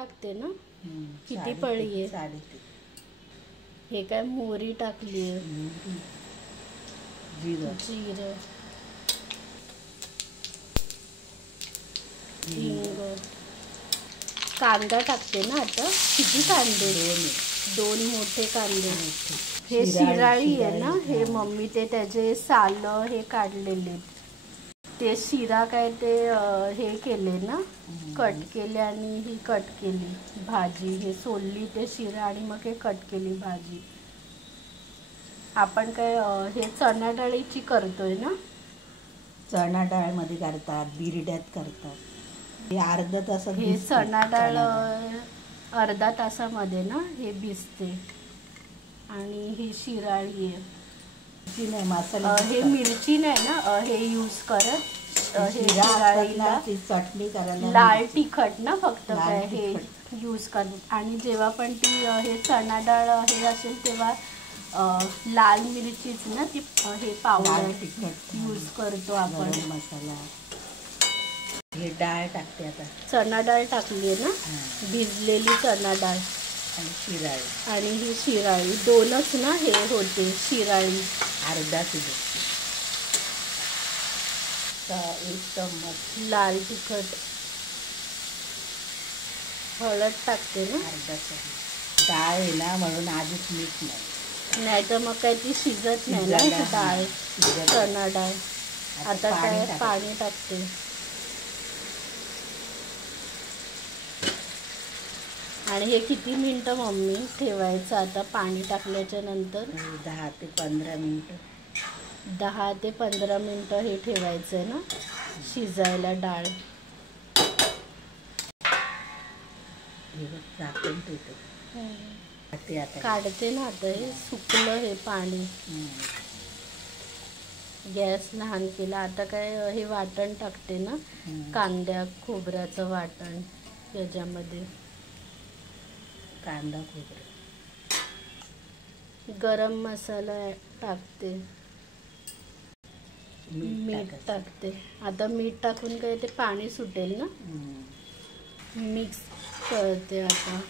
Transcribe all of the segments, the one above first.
टाकते ना. किती पळी आहे? 3.5. हे काय मोहरी टाकली आहे, जिरं, हिंग, कांदा टाकते ना. आता किती कांदे? 2 मोठे कांदे. हे शिराळी आहे ना. हे मम्मी ते त्याचे साल हे काढलेले, ते शिरा काय ते हे केले ना, कट केले आणि ही कट केली भाजी. हे सोलली ते शिरा आणि मग हे कट केली भाजी. आपण काय हे चणा डाळीची करतोय ना. चणा डाळमध्ये करतात, बिरड्यात करतात. हे अर्धा तासात हे चणा डाळ अर्धा तासामध्ये ना हे भिजते. आणि ही शिराळी आहे. नाही मसाला, हे मिरची नाही ना हे यूज करत. हे शिराळीला चटणी करायला लाल तिखट ना फक्त काय हे यूज करतात. आणि जेव्हा पण ती हे चणा डाळ हे असेल तेव्हा लाल मिरचीच ना ती हे पावडर तिखट यूज करतो आपण. मसाला. हे डाळ टाकते आता. चणा डाळ टाकली आहे ना, भिजलेली चणा डाळ आणि शिराळी. आणि ही शिराळी 2च ना हे होते. शिराळी अर्धा किलो. 1 चम्मच लाल तिखट, हळद टाकते ना. अर्धा चम्मच. डाळ आहे ना म्हणून आधीच मीठ नाही तर मग काय ती शिजत नाही ना डाळ, चणा डाळ. आता काय पाणी टाकते. आणि हे किती मिनटं मम्मी ठेवायचं आता पाणी टाकल्याच्या नंतर? 10 ते 15 मिनटं. 10 ते 15 मिनटं हे ठेवायचं आहे ना शिजायला डाळ. झाकून ठेवते. काढते ना आता. हे सुकलं हे पाणी. गॅस लहान केला. आता काय हे वाटण टाकते ना, कांद्या खोबऱ्याचं वाटण. याच्यामध्ये कांदा खोबरं, गरम मसाला टाकते, मीठ टाकते. आता मीठ टाकून काय ते पाणी सुटेल ना. मिक्स करते आता.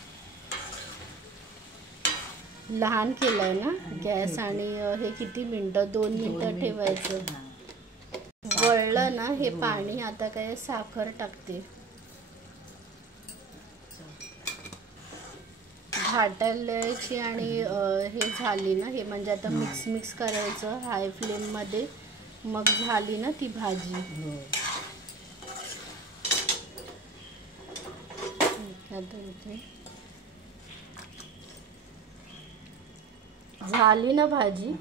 लहान केलाय ना गॅस. आणि हे किती मिनटं? 2 मिनटं ठेवायचं. वळलं ना हे पाणी. आता काय साखर टाकते. घाटायची आणि हे झाली ना हे म्हणजे आता मिक्स करायचं हाय फ्लेममध्ये. मग झाली ना ती भाजी. झाली ना भाजी.